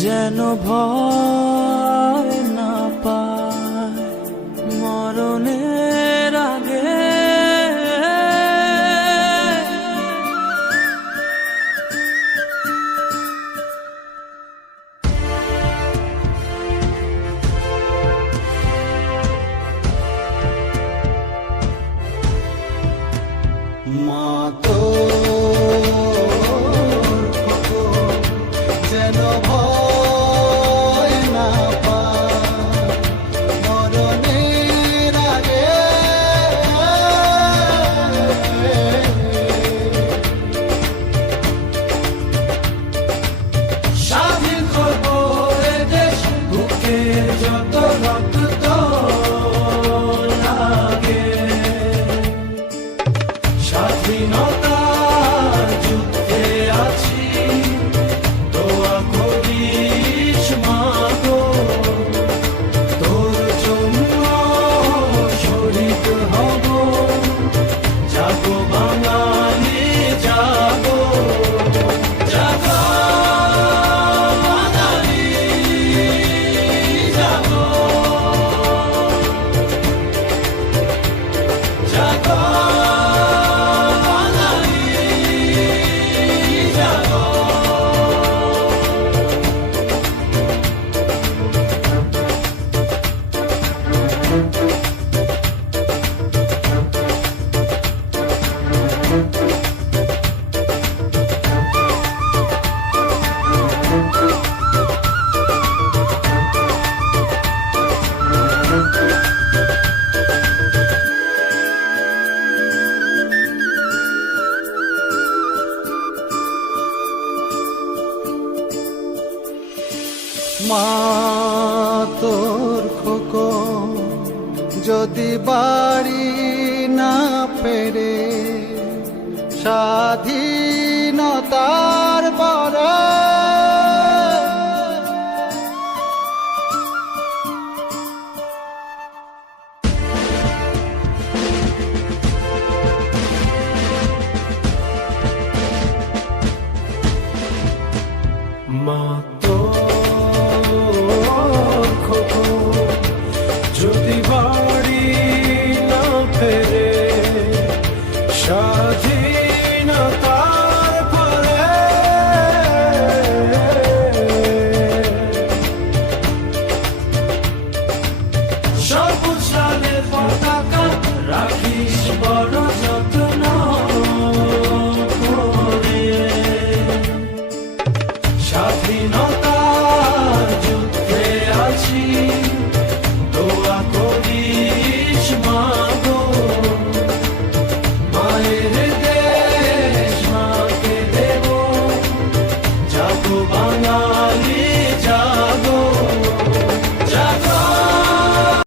যেন ভয় না পায় মরণের আগে। মা তো যেন ভয় না পায় মরণের আগে। স্বাধীন করবো এ দেশ, বুকের যত রক্ত লাগে। স্বাধীনতার যুদ্ধে আছি, দোয়া করিস মা গো, তোর জন্য শহীদ হব, জাগো বাঙালি জাগো, জাগো বাঙালি জাগো, জাগো মা তোর খোকন যদি বাড়ি না ফেরে স্বাধীনতার পরে, মা তোর খোকন যদি